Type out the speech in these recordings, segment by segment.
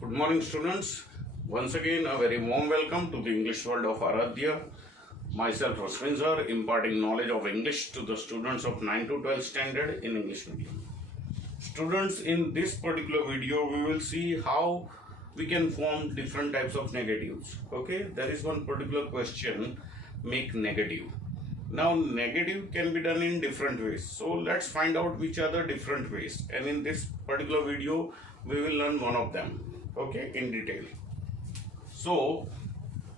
Good morning, students. Once again, a very warm welcome to the English world of Aradhya. Myself, Rasmin sir, imparting knowledge of English to the students of 9 to 12 standard in English medium. Students, in this particular video, we will see how we can form different types of negatives. Okay, there is one particular question, make negative. Now, negative can be done in different ways. So, let's find out which are the different ways. And in this particular video, we will learn one of them. Okay, in detail. So,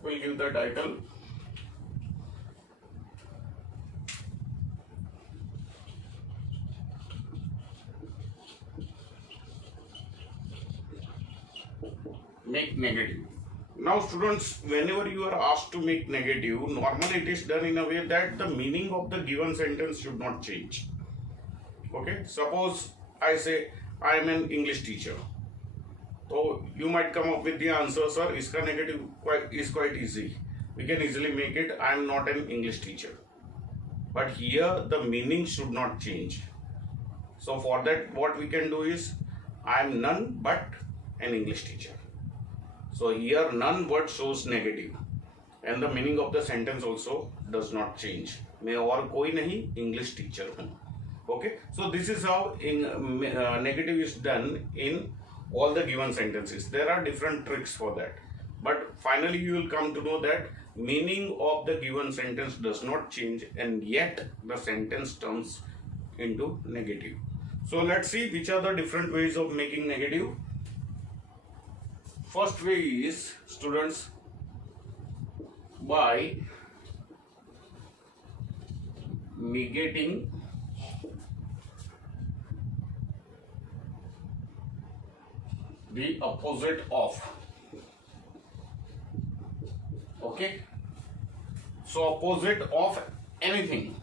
we'll give the title. Make negative. Now students, whenever you are asked to make negative, normally it is done in a way that the meaning of the given sentence should not change. Okay, suppose I say I am an English teacher. So you might come up with the answer, sir, iska negative is quite easy. We can easily make it, I am not an English teacher. But here the meaning should not change. So for that what we can do is, I am none but an English teacher. So here none word shows negative and the meaning of the sentence also does not change. मैं और कोई नहीं English teacher हूँ. Okay, so this is how negative is done in all the given sentences. There are different tricks for that, but finally you will come to know that meaning of the given sentence does not change and yet the sentence turns into negative. So let's see which are the different ways of making negative. First way is, students, by negating the opposite of. Okay, so opposite of anything.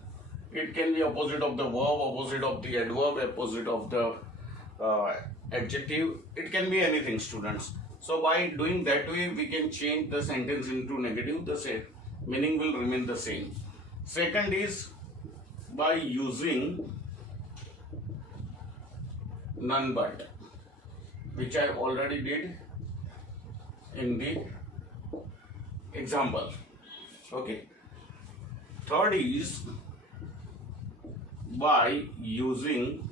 It can be opposite of the verb, opposite of the adverb, opposite of the adjective. It can be anything, students. So by doing that way, we can change the sentence into negative. The same meaning will remain the same. Second is by using none but, which I already did in the example. Okay. Third is by using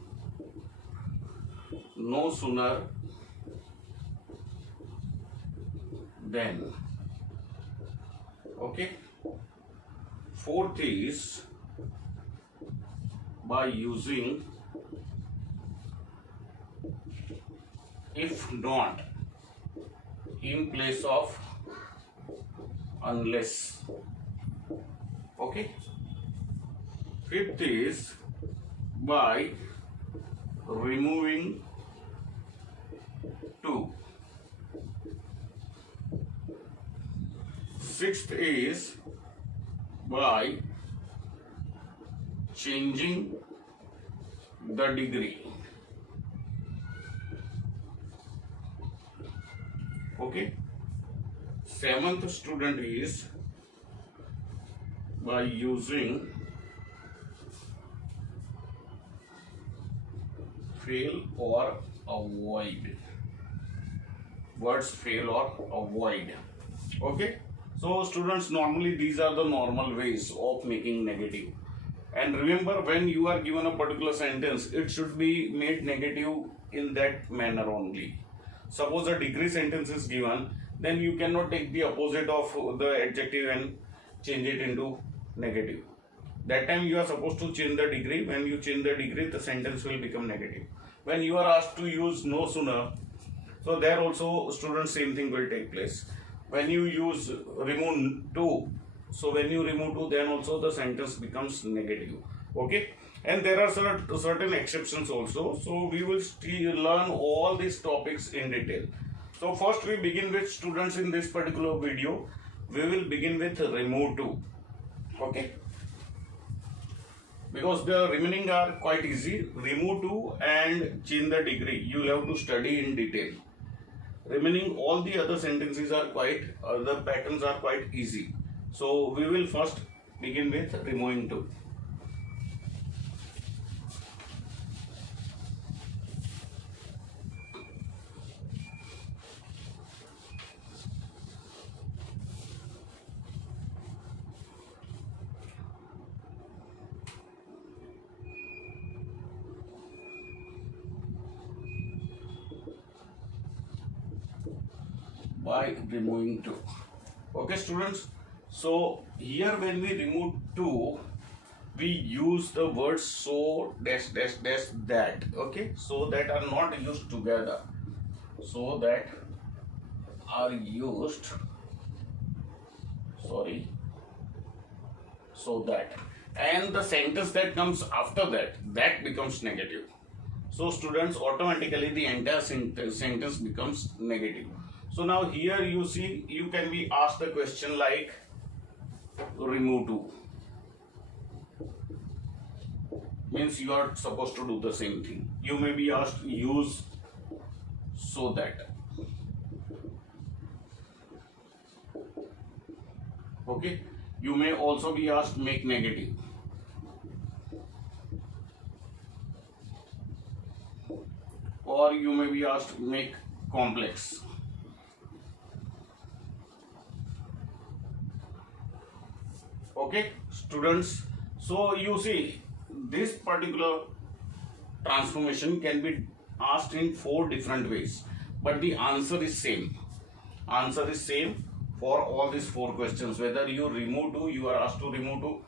no sooner than. Okay. Fourth is by using if not in place of unless. Okay. Fifth is by removing to. Sixth is by changing the degree. Okay. Seventh, student, is by using fail or avoid. Words fail or avoid. Okay. So students, normally these are the normal ways of making negative. And remember, when you are given a particular sentence, it should be made negative in that manner only. Suppose a degree sentence is given, then you cannot take the opposite of the adjective and change it into negative. That time you are supposed to change the degree. When you change the degree, the sentence will become negative. When you are asked to use no sooner, so there also, students, same thing will take place. When you use remove to, so when you remove to, then also the sentence becomes negative. Okay, and there are certain exceptions also. So we will still learn all these topics in detail. So first we begin with, students, in this particular video, we will begin with remove to. Okay, because the remaining are quite easy. Remove to and change the degree, you will have to study in detail. Remaining all the other sentences are the patterns are quite easy. So we will first begin with removing to. by removing 2. Okay, students. So here when we remove 2, we use the words so dash dash dash that. Okay, so that are not used together. So that are used. Sorry. So that, and the sentence that comes after that becomes negative. So students, automatically the entire sentence becomes negative. So now here you see, you can be asked the question like remove 2. Means you are supposed to do the same thing. You may be asked use so that. Okay. You may also be asked make negative. Or you may be asked make complex. Okay, students. So you see, this particular transformation can be asked in 4 different ways, but the answer is same. Answer is same for all these 4 questions. Whether you remove 2, you are asked to remove 2,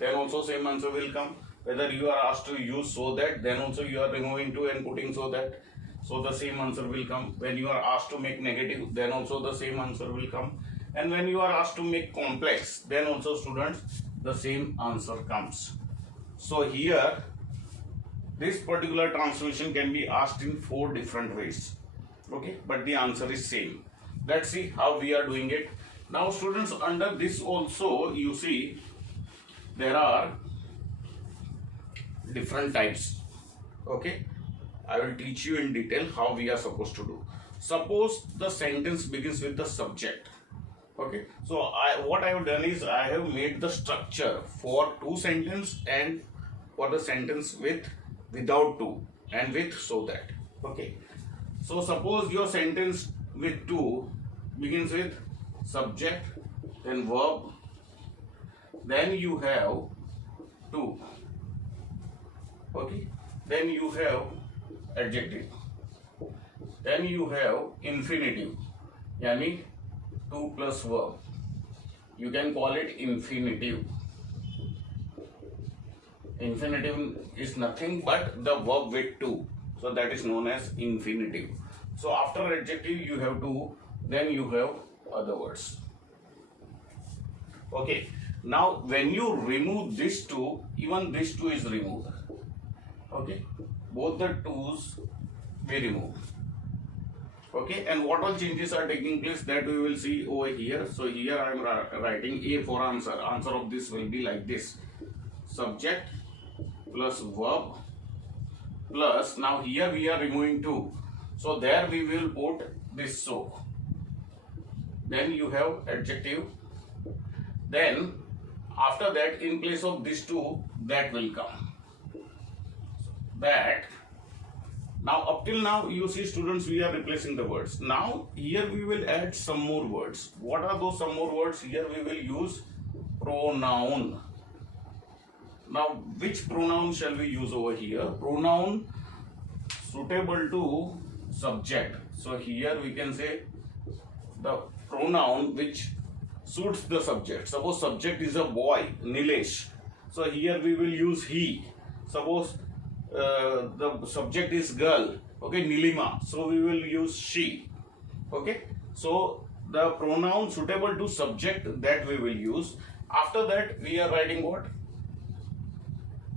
then also same answer will come. Whether you are asked to use so that, then also you are removing 2 and putting so that, so the same answer will come. When you are asked to make negative, then also the same answer will come. And when you are asked to make complex, then also students, the same answer comes. So here, this particular transformation can be asked in 4 different ways. Okay, but the answer is same. Let's see how we are doing it. Now students, under this also you see there are different types. Okay, I will teach you in detail how we are supposed to do. Suppose the sentence begins with the subject. Okay, so what I have done is I have made the structure for 2 sentences and for the sentence without 2 and with so that. Okay, so suppose your sentence with 2 begins with subject, then verb, then you have 2. Okay, then you have adjective, then you have infinitive, yani 2 plus verb. You can call it infinitive. Infinitive is nothing but the verb with 2. So that is known as infinitive. So after adjective you have 2, then you have other words. Okay. Now when you remove this 2, even this 2 is removed. Okay. Both the 2's we remove. Okay, and what all changes are taking place, that we will see over here. So here I am writing A for answer. Answer of this will be like this: subject plus verb plus, now here we are removing 2. So there we will put this so. Then you have adjective. Then after that, in place of this 2, that will come. That. Now up till now you see students, we are replacing the words. Now here we will add some more words. What are those some more words? Here we will use pronoun. Now which pronoun shall we use over here? Pronoun suitable to subject. So here we can say the pronoun which suits the subject. Suppose subject is a boy, Nilesh. So here we will use he. Suppose the subject is girl, okay, Nilima, so we will use she. Okay, so the pronoun suitable to subject, that we will use. After that we are writing what?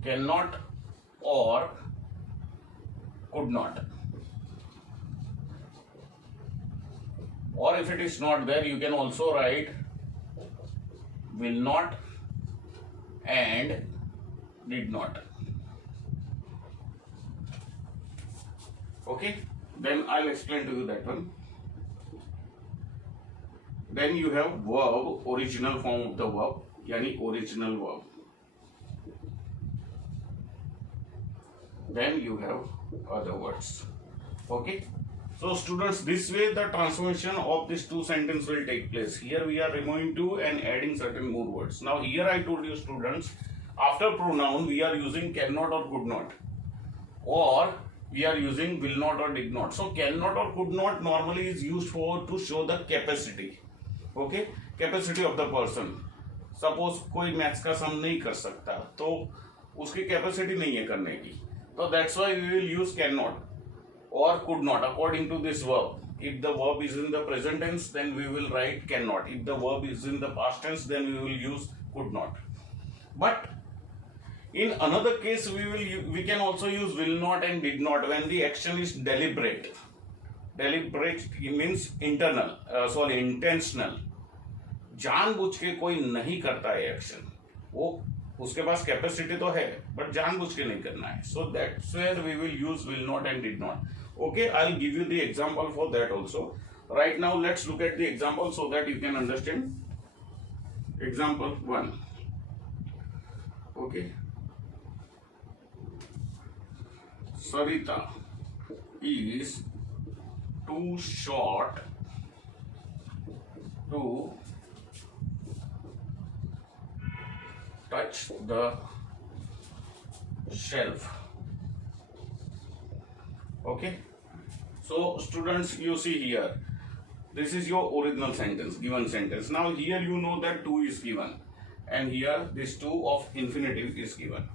Cannot or could not. Or if it is not there, you can also write will not and did not. Okay, then I'll explain to you that one. Then you have verb, original form of the verb, yani original verb. Then you have other words. Okay, so students, this way the transformation of these 2 sentences will take place. Here we are removing 2 and adding certain more words. Now here I told you students, after pronoun we are using cannot or could not, or we are using will not or did not. So cannot or could not normally is used for to show the capacity. Okay, capacity of the person. Suppose कोई maths का सम नहीं कर सकता तो उसकी capacity नहीं है करने की, तो that's why we will use can not और could not according to this verb. If the verb is in the present tense, then we will write cannot. If the verb is in the past tense, then we will use could not. But in another case, we can also use will not and did not when the action is deliberate. Deliberate means intentional. जानबूझ के कोई नहीं करता है action, वो उसके पास capacity तो है बट जानबूझ के नहीं करना है. So that's where we will use will not and did not. Okay, I'll give you the example for that also. Right now, let's look at the example so that you can understand. Example 1. Okay. Sarita is too short to touch the shelf. Okay. So students, you see here, this is your original sentence, given sentence. Now here you know that 2 is given and here this 2 of infinitive is given.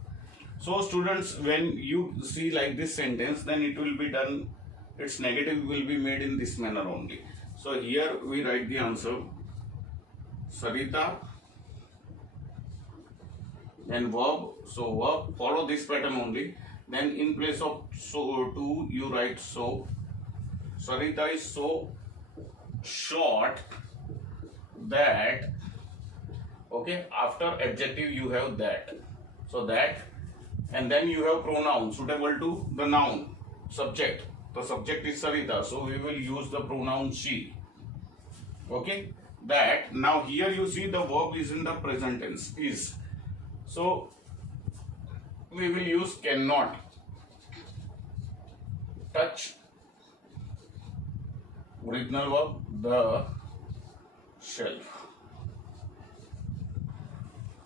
So students, when you see like this sentence, then it will be done, its negative will be made in this manner only. So here we write the answer, Sarita, then verb, so verb follow this pattern only. Then in place of so 2 you write so. Sarita is so short that, okay, after adjective you have that, so that, and then you have pronoun suitable to the noun subject. The subject is Sarita, so we will use the pronoun she. Okay, that. Now here you see the verb is in the present tense, is, so we will use cannot touch, original verb, the shelf.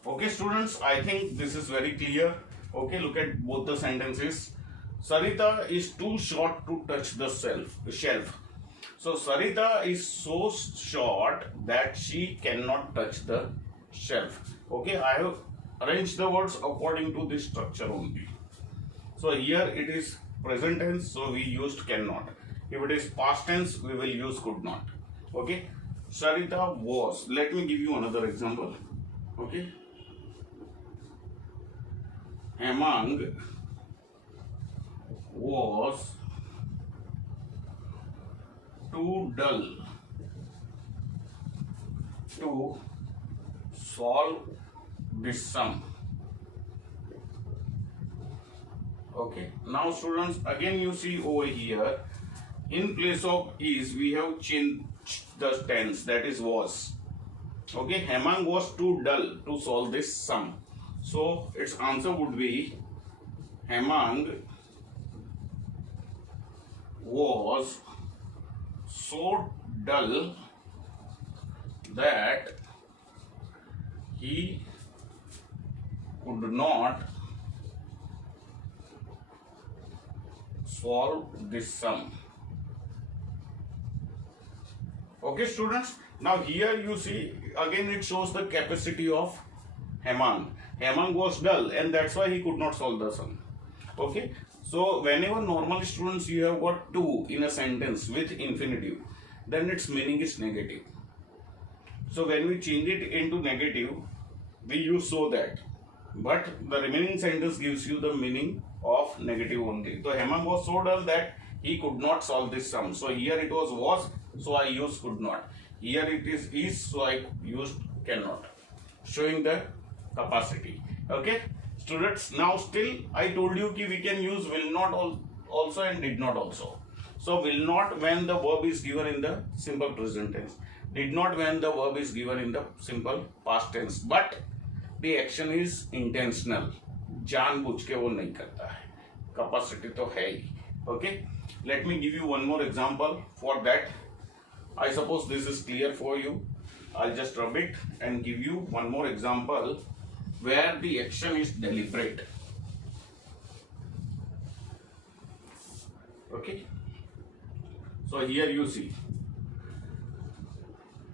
Okay students, I think this is very clear. Okay, look at both the sentences. Sarita is too short to touch the shelf. So Sarita is so short that she cannot touch the shelf. Okay, I have arrange the words according to this structure only. So here it is present tense, so we used cannot. If it is past tense, we will use could not. Okay, Sarita was. Let me give you another example. Okay, Hemang was too dull to solve this sum. Okay, now students, again you see over here, in place of is we have changed the tense, that is was. Okay, Hemang was too dull to solve this sum, so its answer would be Hemang was so dull that he could not solve this sum. Okay students, now here you see again it shows the capacity of Hemang. Hemang was dull and that's why he could not solve the sum. Okay, so whenever normally students you have got to in a sentence with infinitive, then its meaning is negative. So when we change it into negative, we use so that, but the remaining sentence gives you the meaning of negative only. So Hemang was so dull that he could not solve this sum. So here it was, so I used could not. Here it is, so I used cannot, showing the capacity. Okay students, now still I told you कि we can use will not also and did not also. So will not when the verb is given in the simple present tense, did not when the verb is given in the simple past tense, but the action is intentional, जानबूझ के वो नहीं करता है, capacity तो है ही. Okay, let me give you one more example for that. I suppose this is clear for you. I'll just rub it and give you one more example where the action is deliberate. Okay. So here you see,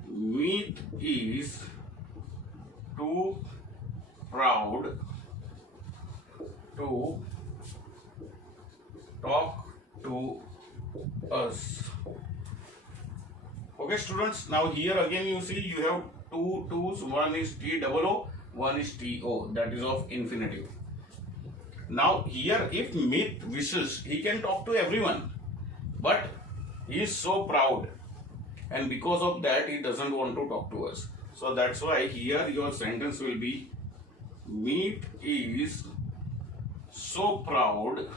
Meet is too proud to talk to us. Okay, students. Now here again you see you have two twos. One is T double O, one is T O. That is of infinitive. Now here, if Meet wishes, he can talk to everyone, but he is so proud, and because of that he doesn't want to talk to us. So that's why here your sentence will be, Meet is so proud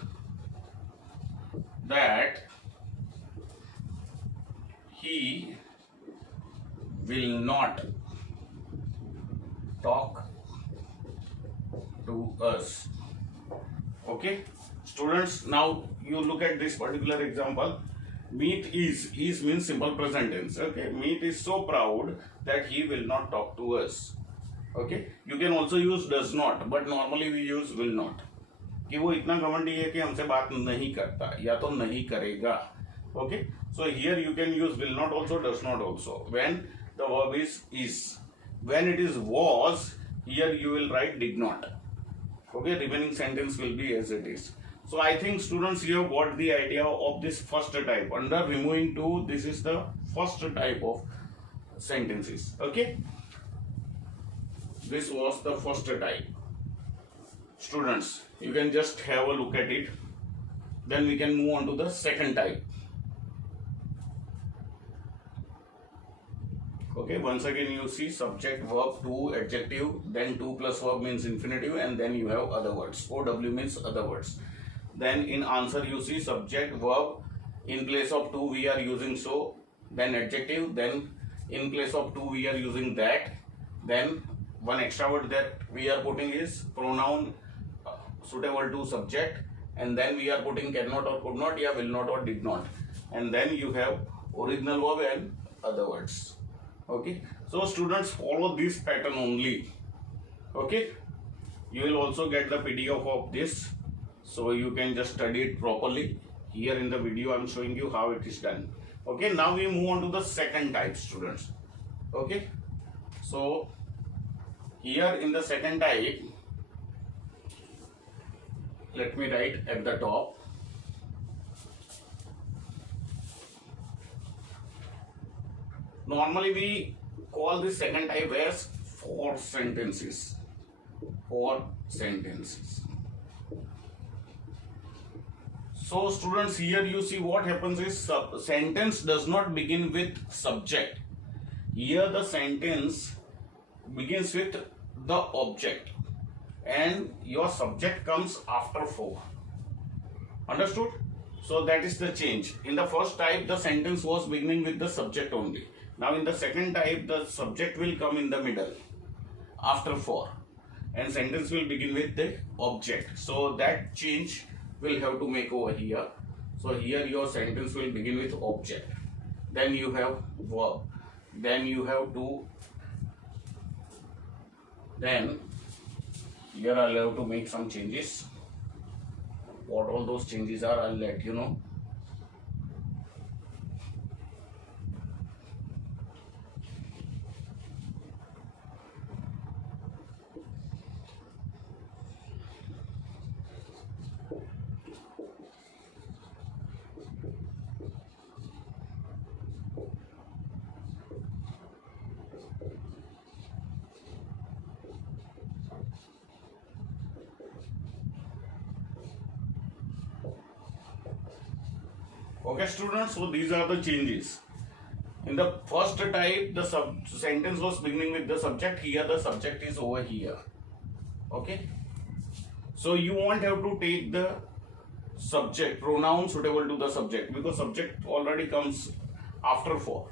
that he will not talk to us. Okay, students, now you look at this particular example. Meet is means simple present tense. Okay, Meet is so proud that he will not talk to us. Okay, you can also use does not, but normally we use will not, कि वो इतना घमंडी है कि हमसे बात नहीं करता या तो नहीं करेगा. Okay, so here you can use will not also, does not also. When the verb is. When it is was, here you will write did not. Okay, remaining sentence will be as it is. So I think students, you have got the idea of this first type. Under removing to, this is the first type of sentences. Okay, this was the first type. Students, you can just have a look at it. Then we can move on to the second type. Okay, once again you see subject, verb, to, adjective, then to plus verb means infinitive, and then you have other words. OW means other words. Then in answer you see subject, verb, in place of to we are using so, then adjective, then in place of to we are using that, then one extra word that we are putting is pronoun suitable to subject, and then we are putting cannot or could not, yeah, will not or did not, and then you have original verb and other words. Okay, so students, follow this pattern only. Okay, you will also get the PDF of this, so you can just study it properly. Here in the video I am showing you how it is done. Okay, now we move on to the second type, students. Okay, so here in the second type, let me write at the top, normally we call this second type as for sentences. For sentences. So students, here you see what happens is sentence does not begin with subject. Here the sentence begins with the object, and your subject comes after for. Understood? So that is the change. In the first type, the sentence was beginning with the subject only. Now in the second type, the subject will come in the middle after for, and sentence will begin with the object. So that change will have to make over here. So here your sentence will begin with object, then you have verb, then you have to, then here I'll have to make some changes. What all those changes are, I'll let you know. Okay, students, so these are the changes. In the first type, the sentence was beginning with the subject. Here the subject is over here. Okay, so you won't have to take the subject pronoun suitable to the subject, because subject already comes after for.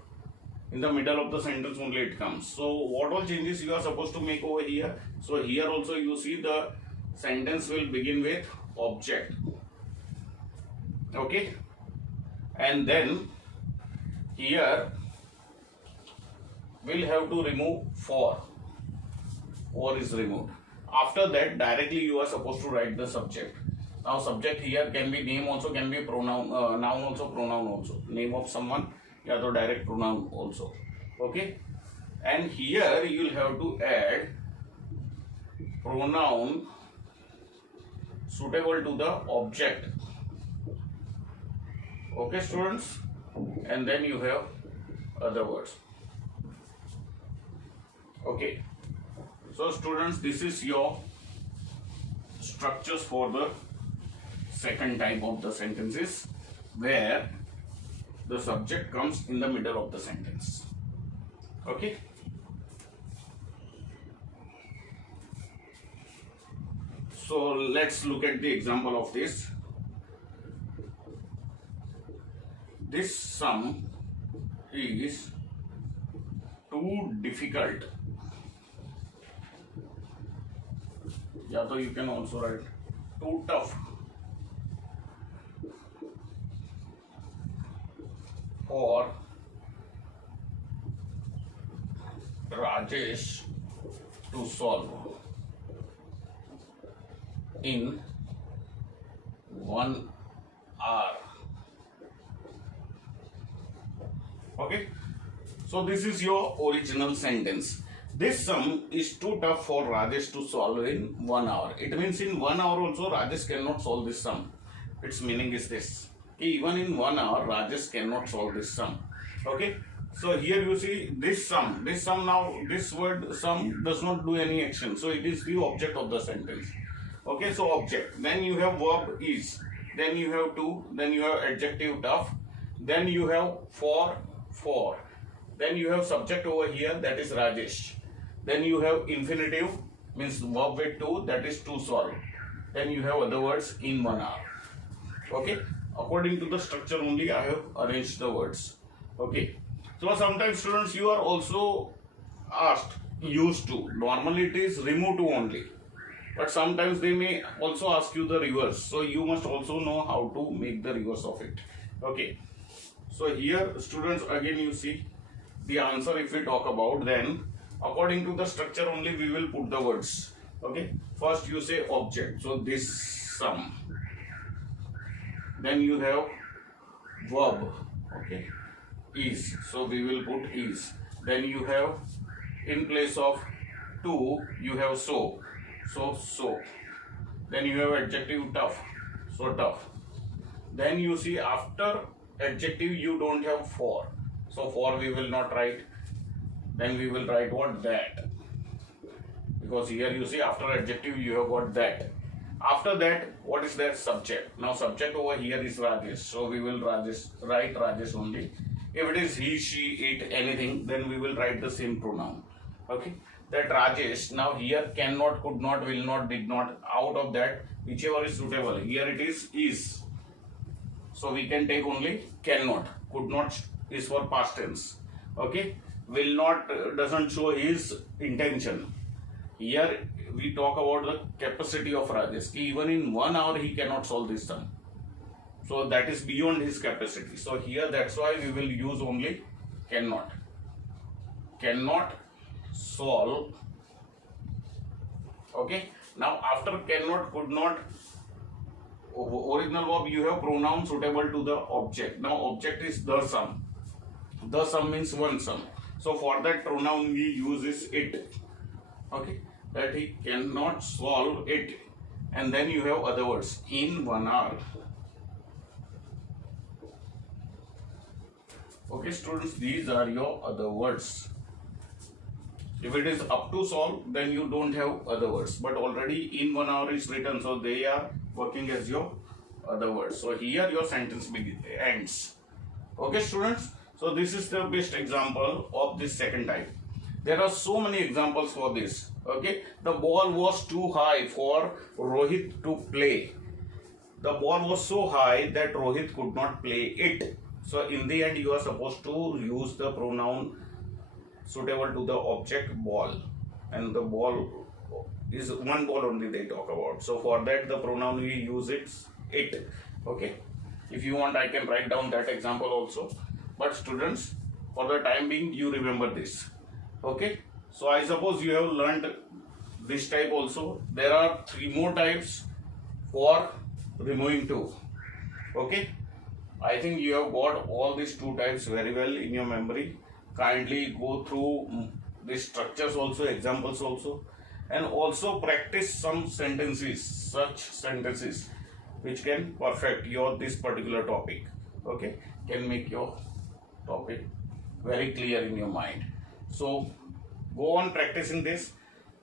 In the middle of the sentence only it comes. So what all changes you are supposed to make over here? So here also you see the sentence will begin with object. Okay, and then here we'll have to remove for. For is removed. After that, directly you are supposed to write the subject. Now subject here can be name also, can be pronoun, noun also, pronoun also. Name of someone, या तो direct pronoun also. Okay. And here you will have to add pronoun suitable to the object. Okay, students. And then you have other words. Okay. So students, this is your structures for the second type of the sentences, where the subject comes in the middle of the sentence. Okay. So let's look at the example of this. This sum is too difficult. या तो you can also write too tough for Rajesh to solve in 1 hour. Okay, so this is your original sentence. This sum is too tough for Rajesh to solve in 1 hour. It means in 1 hour also Rajesh cannot solve this sum. Its meaning is this. Even in 1 hour Rajesh cannot solve this sum. Okay. So here you see this sum now, this word sum does not do any action. So it is the object of the sentence. Okay, so object. Then you have verb is. Then you have to. Then you have adjective tough. Then you have for. Then you have subject over here, that is Rajesh. Then you have infinitive, means verb with to, that is to solve. Then you have other words in 1 hour. Okay, according to the structure only I have arranged the words. Okay, so sometimes students you are also asked used to. Normally it is remove to only, but sometimes they may also ask you the reverse. So you must also know how to make the reverse of it. Okay, so here students again you see the answer. If we talk about, then according to the structure only we will put the words. Okay, first you say object, so this sum. Then you have verb, okay, is, so we will put is. Then you have in place of to you have so. Then you have adjective tough, so tough. Then you see after adjective you don't have for, so for we will not write. Then we will write what? That, because here you see after adjective you have got that. After that, what is that? Subject. Now subject over here is Rajesh, so we will write Rajesh only. If it is he, she, it, anything, then we will write the same pronoun. Okay, that Rajesh. Now here cannot, could not, will not, did not. Out of that, whichever is suitable. Here it is, so we can take only cannot. Could not is for past tense. Okay, will not doesn't show his intention. Here we talk about the capacity of Rajesh. Even in 1 hour he cannot solve this sum. So that is beyond his capacity. So here that's why we will use only cannot. Cannot solve. Okay. Now after cannot, could not, original verb you have pronoun suitable to the object. Now object is the sum. The sum means one sum. So for that pronoun we use is it. Okay, that he cannot solve it. And then you have other words in 1 hour. Okay students, these are your other words. If it is up to solve, then you don't have other words, but already in 1 hour is written, so they are working as your other words. So here your sentence ends. Okay students, so this is the best example of this second type. There are so many examples for this. Okay, the ball was too high for Rohit to play. The ball was so high that Rohit could not play it. So in the end you are supposed to use the pronoun suitable to the object ball, and the ball is one ball only they talk about. So for that the pronoun we use it. Okay, if you want I can write down that example also, but students for the time being you remember this. Okay, so I suppose you have learned this type also. There are 3 more types for removing 2. Okay, I think you have got all these 2 types very well in your memory. Kindly go through the structures also, examples also, and also practice some sentences, such sentences which can perfect your this particular topic. Okay, can make your topic very clear in your mind. So go on practicing this.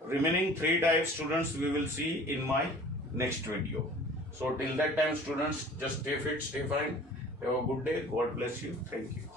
Remaining 3 types students we will see in my next video. So till that time students, just stay fit, stay fine. Have a good day. God bless you. Thank you.